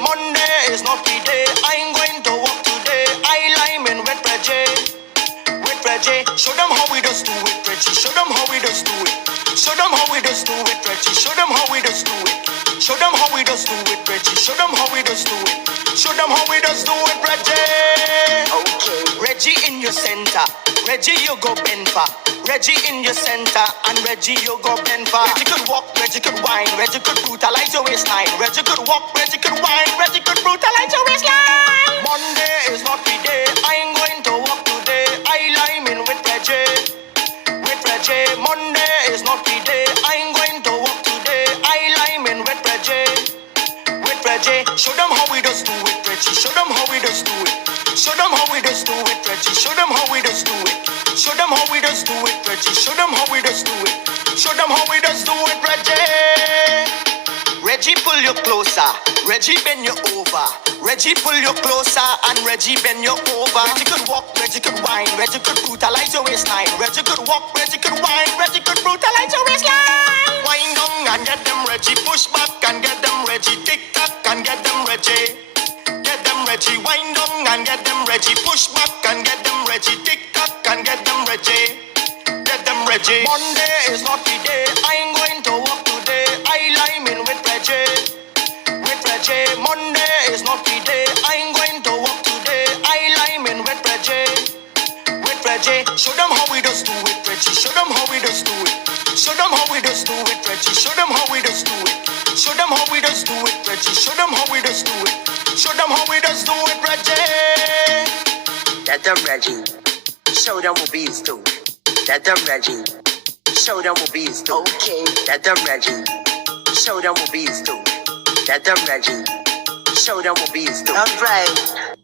Monday is not the day. I ain't going to work today. I lime in with Reggie. With Reggie. Show them how we just do it, Reggie. Show them how we just do it. Show them how we just do it, Reggie. Show them how we just do it. Show them how we just do it, Reggie. Show them how we just do it. Show them how we just do it, Reggie. Okay. Reggie in your center. Reggie, you go bend far. Reggie in your center. And Reggie, you go bend far. Reggie could walk, Reggie could whine. Reggie could brutalize your waistline. Reggie could walk, Reggie could whine. Reggie could brutalize your waistline. Monday is not the day. I ain't going to work today. I lime in with Reggie. With Reggie. Monday is not the day. I ain't going to work today. I lime in with Reggie. With Reggie. Show them how we just do it, Reggie. Show them how we just do it. Show them how we just do it, Reggie. Show them how we just do it. Show them how we just do it, Reggie. Show them how we just do it. Show them how we just do it, Reggie. Reggie, pull you closer. Reggie, bend you over. Reggie, pull you closer. And Reggie, bend you over. Reggie could walk, Reggie could whine. Reggie could brutalize your waistline. Reggie could walk, Reggie could whine. Reggie could brutalize your waistline. Wind down and get them, Reggie. Push back and get them, Reggie. Tick tock and get them, Reggie. Get them, Reggie. Wind down and get them, Reggie. Push back and get them, Reggie. Tick tock and get them, Reggie. Get them, Reggie. Monday is not the day. I ain't going to work today. I lime in with Reggie. With Reggie. Monday is not the day. I ain't going to work today. I lime in with Reggie. With Reggie. Show them how we just do it, Reggie. Show them how we just do it. Show them how we just do it, Reggie. Show them how we just do it. Show them how we just do it, Reggie. Show them how we just do it. Show them how we just do it, Reggie. That them Reggie. Show them what bees do. That them Reggie. Show them what bees do. Okay. That them Reggie. Show them what bees do. That them Reggie. Show them what bees do. Alright.